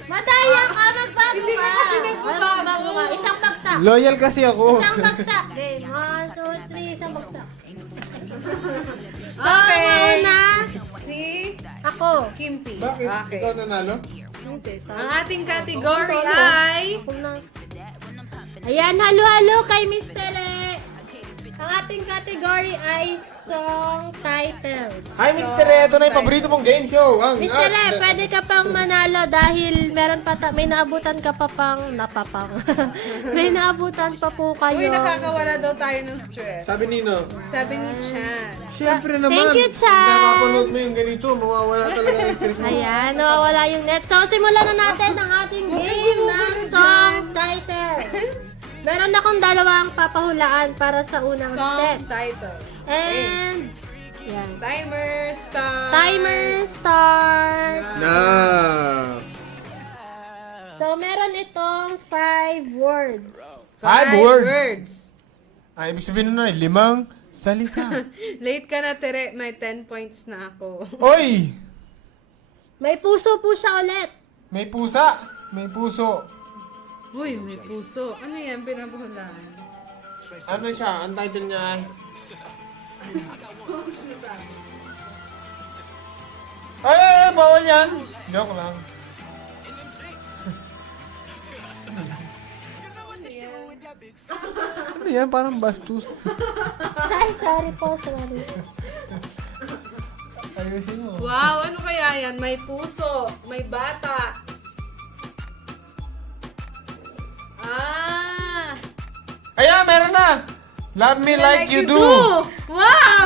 Mataya ka, magbago Hindi ka kasi nagbabago. Magbago ka. Isang bagsak. Loyal kasi ako. Isang bagsak. Okay, 1, 2, 3, isang bagsak. Okay. Mauna, Si ako. Kimpi. Bakit? Okay. Ikaw nanalo? Ang ating category ay... Ayan, halo-halo kay Miss Tele. Ang ating category ay song titles. Hi, Mr. Ito na yung paborito mong game show. Ang Mr. Re, pwede ka pang manalo dahil meron pa may naabutan ka pa pang napapang. May naabutan pa po kayo. Uy, nakakawala daw tayo ng stress. Sabi Nino, Sabi ni Chan. syempre naman. Thank you, Chan. Kung nakapanood mo yung ganito, mawawala talaga yung stress mo. Ayan, nawawala yung net. So, simulan na natin ang ating game ng song titles. Meron akong dalawang papahulaan para sa unang Song set. title. And, yan. Timer start. Timer start. Na. So, meron itong 5 words. 5 words. Ay, ibig sabihin nun ay 5 salita. Late ka na, Tere. May 10 points na ako. Oy! May puso po siya ulit. May pusa. May puso. Uy, may puso. Ano yan? Pinapahulaan. Ano siya? Ang title niya ay... Ay, bawal yan. Joke lang. Ano yan? Parang bastos. Ay, sorry po, sorry. Ayusin mo. Wow, ano kaya yan? May puso. May bata. Ah! Ayan, meron na! Love me like you do! Wow!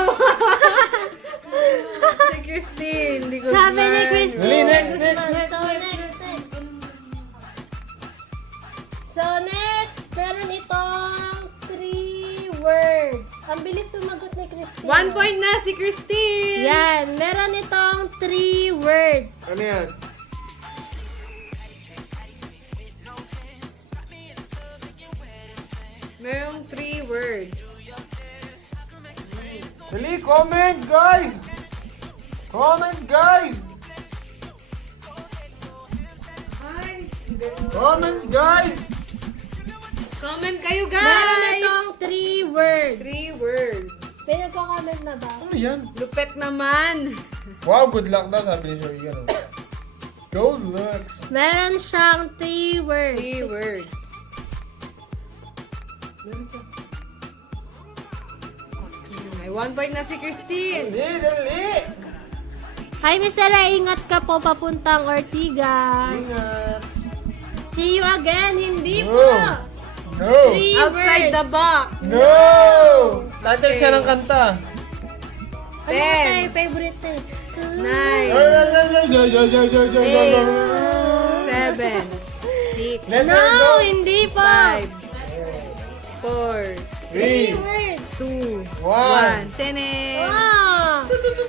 Si Christine. Hindi ko Sabi ni Christine. Dali, next. So, next, meron itong 3 words. Ang bilis sumagot ni Christine. 1 point na si Christine. Yan, meron itong 3 words. Ano yan? Merong 3 words. Dali, comment, guys! Comment, guys! Ay, Comment, guys! comment kayo, Meron guys! itong 3 words. 3 words. May nagko-comment na ba? Ano yan? Lupet naman. Wow, good luck daw, sabi ni Sir Ian. Go, Lux! Meron siyang 3 words. 3 words. May 1 point na si Christine. Dali! Hi, Mr. Ray, ingat ka po papuntang Ortigas. Ingat! See you again. Hindi No. po. No! 3 Outside words. the box. No! Title Okay. siya ng kanta. Ano 10. tayo favorite eh? 9, Let's 7, 6, her No, go! hindi po. 5, 4, 3, words. 2, 1. 1. Tene! Ah.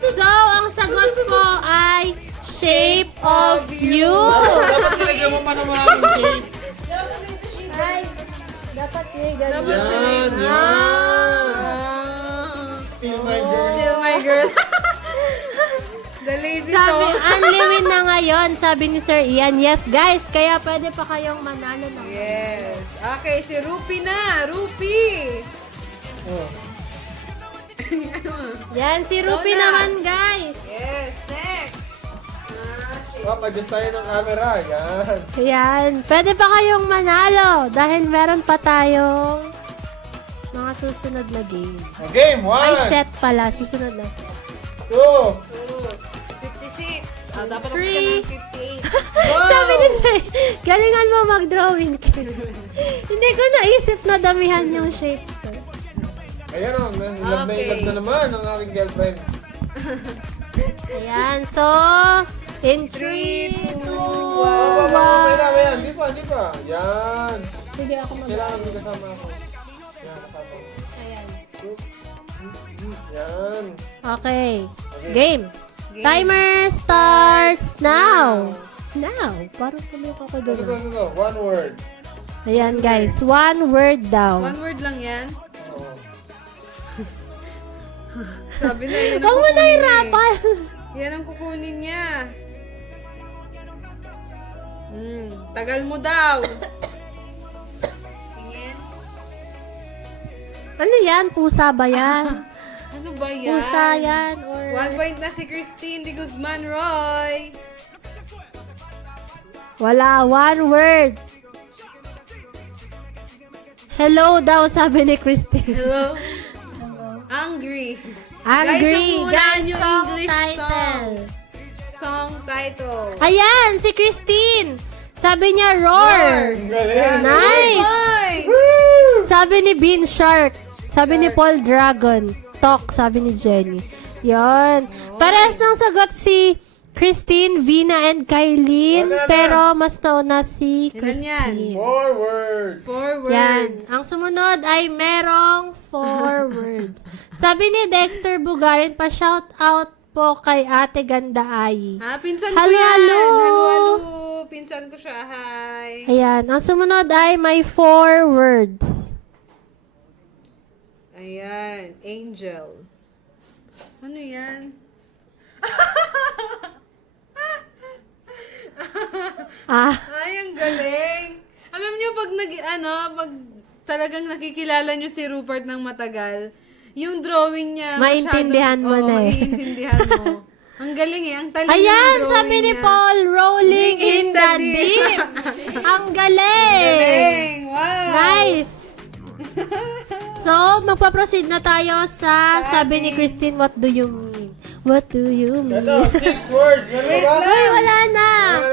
So, ang sagot po ay shape of you. Dapat nilagyan mo pa ng maraming shape. Ay, dapat may ganun. Dapat Yan, yan. Ah. Still my girl. Still my girl. The lazy Sabi, song. unlimin na ngayon, sabi ni Sir Ian. Yes, guys, kaya pwede pa kayong manalo na. Yes. Okay, si Rupi na. Rupi. Oh. Yan, si Rupi Ikaw na. naman, guys. Yes, next. Adjust tayo ng camera. Yan. Ayan, pwede pa kayong manalo dahil meron pa tayong mga susunod na game. Game, Ay, 1, set pala, susunod na set. 2, 56. Dapat ako Three. ng 58. Sabi ni Sir, galingan mo mag-drawing. Hindi ko naisip na damihan yung shapes. eh. Ayan o, love na Okay. love na naman ang aking girlfriend. Ayan, so, in 3, 2, 1. Ayan, di pa. Yan. Sige, ako mag- Kailangan may kasama ako. Yan, kasama ko. Ayan. Yan. Okay, game. Timer starts now. Now, parang kumiyok ako doon. Ito. 1 word. Ayan guys, 1 word daw. 1 word lang yan. Oo. Sabi na yan ang Huwag mo kukunin nahirapan. Yan ang kukunin niya. Tagal mo daw. Tingin. Ano yan? Pusa ba yan? Ano ba yan? Pusa yan? Or... 1 point na si Christine de Guzman Roy. Wala, 1 word. Hello daw, sabi ni Christine. Hello? Angry. Angry. namulaan Guys, yung song English title. songs. Song title. Ayan, si Christine. Sabi niya, roar. Ang galing. Nice. Points! Sabi ni Bean Shark. Sabi ni Paul Dragon. Talk, sabi ni Jenny. Yon. Parehas ng sagot si Christine, Vina, and Kylene. Wala na. Pero mas nauna si Ilan yan? Christine. Forward. 4 Yan. words. Ang sumunod ay merong 4 words. Sabi ni Dexter Bugarin, pa-shout out po kay Ate Ganda Ai. Pinsan ko Hello, yan. hello. Hello. Pinsan ko siya. Hi. Ayan. Ang sumunod ay may 4 words. Ayan. Angel. Ano yan? Ay, ang galing. Alam niyo pag pag talagang nakikilala niyo si Rupert ng matagal, yung drawing niya, Maintindihan mo na eh. Maintindihan mo. Ang galing eh. Ang talino Ayan, ng drawing sabi ni niya. Paul, rolling in the deep. Ang galing. Galing. Wow. Nice. So, magpa-proceed na tayo sa sabi ni Christine, what do you mean? What do you mean? Ito, 6 words. Meron ba? Ay, wala na.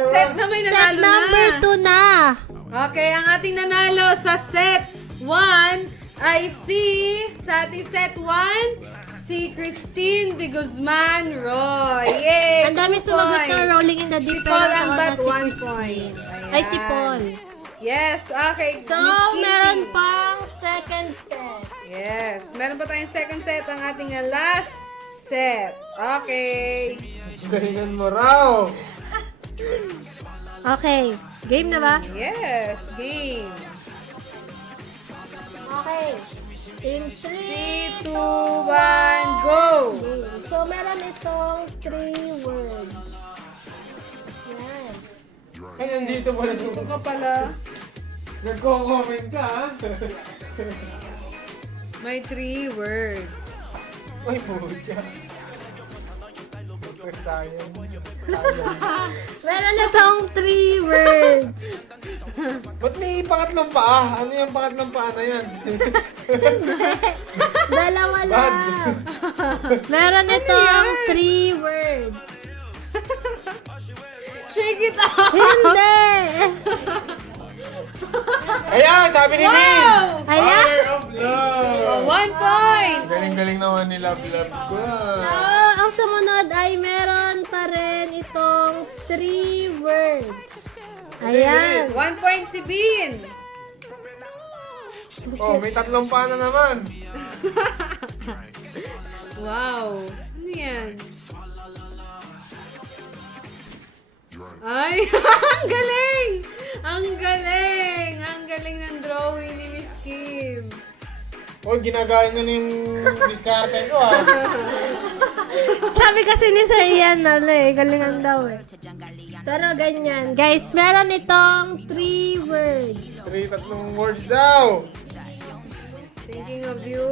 Set na may Set nanalo number na. 2 na. Okay, ang ating nanalo sa set 1 ay sa ating set 1, si Christine de Guzman Roy. Yay! Ang dami 2 sumagot na points. rolling in the Si deep. Paul pero ang nauna bat si 1 Christine. point. Ay, si Paul. Yes, okay. So, Miss Kitty. meron pang second set. Yes, meron pa tayong second set, ang ating last set. Okay. Galingan mo raw. Okay. Game na ba? Yes, game. Okay. In 3, 2, 3, 1, go! So, meron itong 3 words. Yan. Ay, nandito pala Ito ito. ka pala. Nagko-comment ka, ha? May 3 words. Ay, pucha. Super sayang. Meron itong 3 words. Ba't may pangatlong paa? Ano yung pangatlong paa na yan? Dalawa lang. Meron itong 3 words. Shake it out! Hindi! Ayan, sabi ni Min! Ayan. Fire of love! Oh, 1 point! Galing-galing naman ni Love Love ko. So, ang sumunod ay meron pa rin itong 3 words. Ayan. 1 point si Bean. Oh, may tatlong paa na naman. Wow. Ano yan? Ay, ang galing! Ang galing! Ang galing ng drawing ni Miss Kim. Oh, ginagaya niya na yung diskarte ko, ha? Sabi kasi ni Sir Ian galingan daw eh. Pero ganyan. Guys, meron itong 3 words. 3 tatlong words daw. Thinking of you.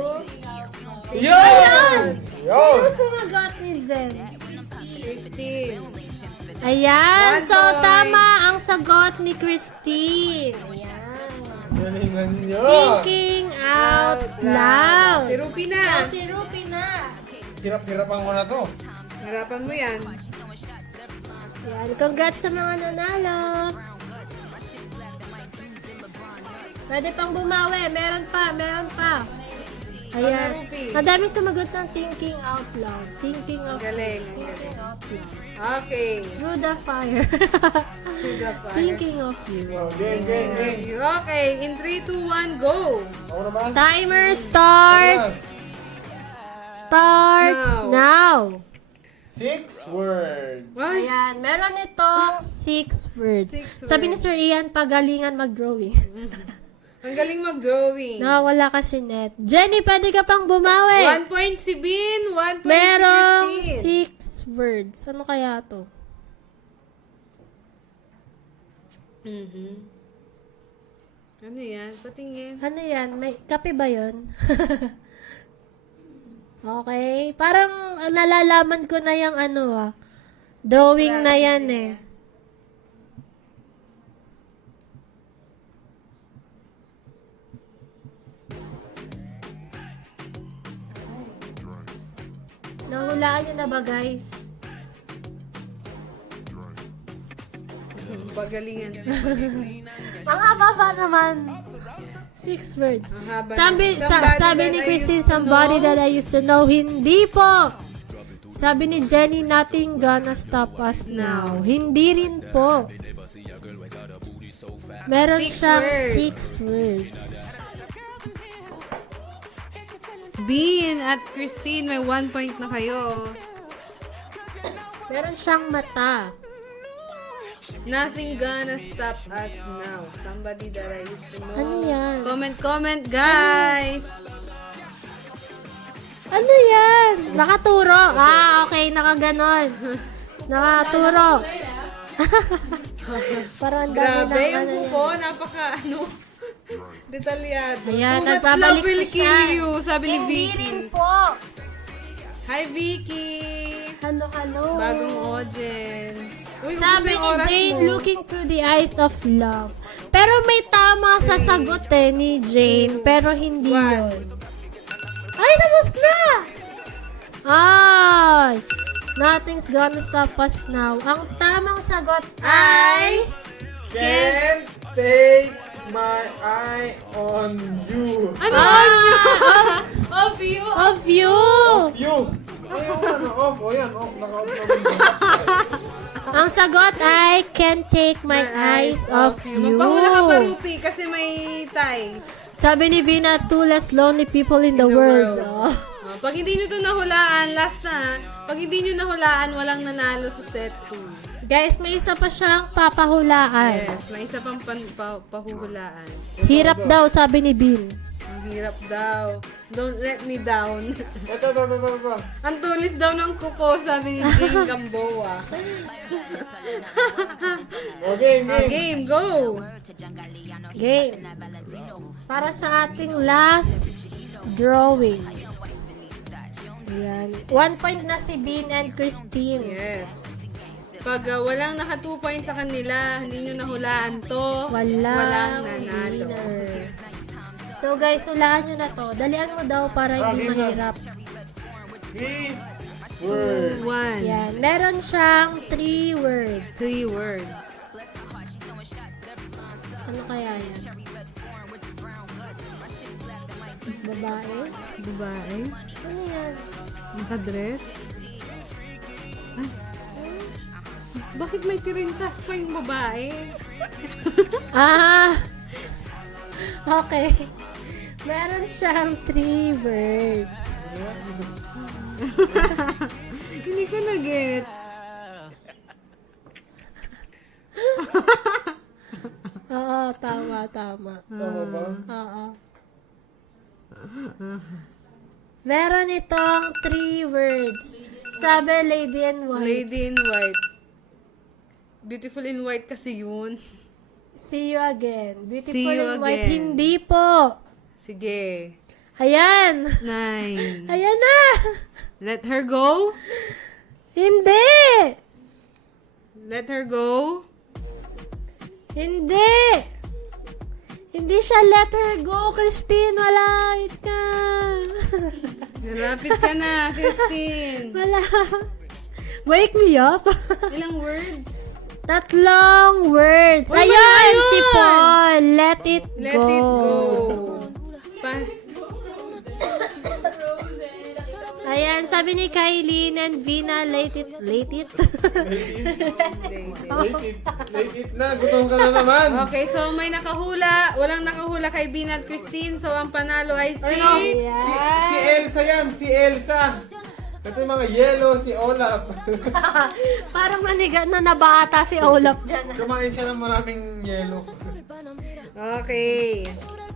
Yun! Yun! Ano sumagot ni Zen? Christine. Ayan. 1 So, point. tama ang sagot ni Christine. Ayan. Galingan niyo. Thinking out loud. Si Rupi So, na. si Rupi na. Hirap-hirapan ko na to. Harapan mo yan. Yan. Congrats sa mga nanalo. Pwede pang bumawi. Meron pa. Meron pa. Ayan. Rupi. Ang daming sumagot ng thinking out loud. Thinking out Galing. Ang galing. Okay. through the fire. Thinking of you. Oh, game, game, game. Okay. In 3, 2, 1, go! Ako na ba? Timer starts. Starts now. 6 words. Ay, Ayan, meron itong 6 words. 6 Sabi ni words. Sir Ian, pagalingan mag-drawing. ang galing mag-drawing. Nakawala kasi net. Jenny, pwede ka pang bumawi. 1 point si Bean, 1 point Merong si Christine. 6 words. Ano kaya to? Ano yan? Patingin. Ano yan? May kape ba yun? Okay. Parang nalalaman ko na yung drawing na yan eh. Nahulaan niyo na ba, guys? Pagalingan. Ang haba naman. 6 words. Ang haba Sabi, na. Somebody sabi that ni I Christine, used to somebody know. that I used to know. Hindi po. Sabi ni Jenny, nothing gonna stop us now. Hindi rin po. Meron 6 siyang words. 6 words. Bean at Christine, may 1 point na kayo. Meron siyang mata. Nothing gonna stop us now. Somebody that I used to know. Ano yan? Comment, guys! Ano yan? Nakaturo. Ah, okay. Nakaganon. Nakaturo. Parang ang dami Grabe, ng yung ano kuko, yan. napaka, detalyado. Ayan, Too much nagbabalik love will na kill siya. you, sabi ni Hindi Vicky. rin po. Hi, Vicky! Hello, hello. Bagong audience. Uy, Sabi ubos na yung ni oras Jane, mo. looking through the eyes of love. Pero may tama sa sagot ni Jane, pero hindi What? yun. Ay, tapos na! Ay! Nothing's gonna stop us now. Ang tamang sagot ay... Can't take my eye on you. Ano? Of you? Of you! You! Ay, off. O yan, off. Naka-off naman. Ang sagot ay, can't take my eyes off you. Magpahula ka pa, Rupi, kasi may tie. Sabi ni Vina, two less lonely people in the world. Oh. Pag hindi nyo ito nahulaan, last na, pag hindi nyo nahulaan, walang nanalo sa set 2. Guys, may isa pa siyang papahulaan. Yes, may isa pang pahuhulaan. Hirap daw, sabi ni Bin. Ang hirap daw. Don't let me down. Ito. Ang tulis daw ng kuko, sabi ni Jane Gamboa. Okay, Game, go! Game. Para sa ating last drawing. Ayan. 1 point na si Bin and Christine. Yes. Pag walang naka 2 points sa kanila, hindi nyo nahulaan to, Walang walang nanalo. winner. So guys, hulaan nyo na to. Dalian mo daw para hindi mahirap. 3 words. 1. Yan. Meron siyang 3 words. 3 words. Ano kaya yan? Babae? Babae? Ano yan? Nakadress? Ay. Bakit may tirintas pa yung babae? Ah! Okay. Meron siyang 3 words. Hindi ko na-gets. Oo, tama. Tama ba? Oo. Meron itong 3 words. Sabi, Lady in White. Lady in White. Beautiful in White kasi yun. See you again. Beautiful See you in White. again. Hindi po. Sige. Ayan. 9. Ayan na. Let her go? Hindi. Let her go? Hindi. Hindi siya let her go, Christine. Malapit ka. Malapit ka na, Christine. Wake me up. Ilang words? 3 words. Uy, Ayun, ayun! si Paul. Let it Let go. it go. Ayan, sabi ni Kylie and Vina, late it. Late it na. Gutom ka na naman. Okay, so may nakahula. Walang nakahula kay Bina at Christine. So, ang panalo ay si... Ay, no. Si Elsa yan. Si Elsa. Ito yung mga yellow, si Olaf. Parang naniga na nabata si Olaf dyan. Kumain siya ng maraming yellow. Okay.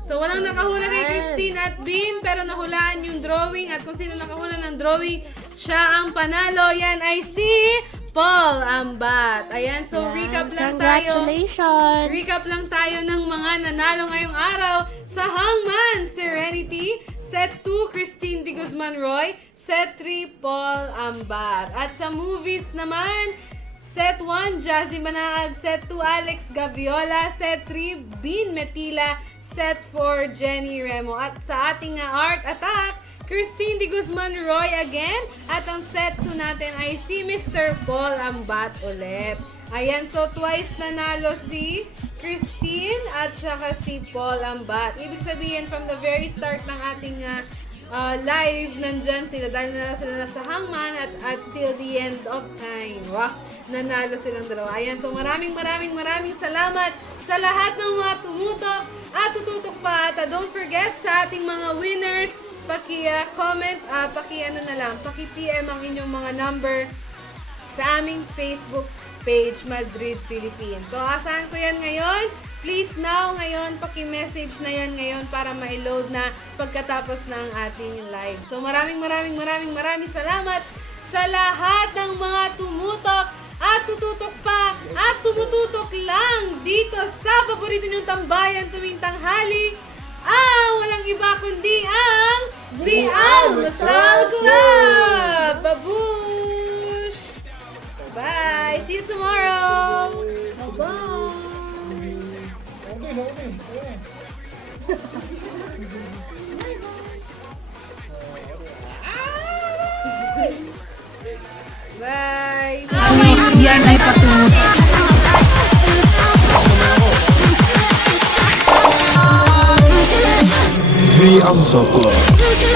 So, walang nakahula kay Christine at Bin, pero nahulaan yung drawing. At kung sino nakahula ng drawing, siya ang panalo. Yan ay si Paul Ambat. Ayan, so recap lang tayo. Congratulations. Recap lang tayo ng mga nanalo ngayong araw sa Hangman Serenity. Set 2, Christine de Guzman Roy. Set 3, Paul Ambat. At sa movies naman, Set 1, Jazzy Manaag. Set 2, Alex Gaviola. Set 3, Bean Metila. Set 4, Jenny Remo. At sa ating art attack, Christine de Guzman Roy again. At ang set 2 natin ay si Mr. Paul Ambat ulit. Ayan, so twice nanalo si Christine at saka si Paul Ambat. Ibig sabihin, from the very start ng ating live, nandyan sila dahil nanalo sila sa hangman at till the end of time. Wow, nanalo silang dalawa. Ayan, so maraming salamat sa lahat ng mga tumutok at tututok pa. At don't forget sa ating mga winners, paki-comment, paki-PM ang inyong mga number sa aming Facebook page, Madrid, Philippines. So, asahan ko yan ngayon. Please now, ngayon, paki-message na yan ngayon para ma-load na pagkatapos ng ating live. So, maraming salamat sa lahat ng mga tumutok at tututok pa at tumututok lang dito sa paborito niyong tambayan tuwing tanghali. Walang iba kundi ang The Almusal Club! Babush! Bye! See you tomorrow! Bye-bye! Bye! Yan ay patungo. The Amsel Club.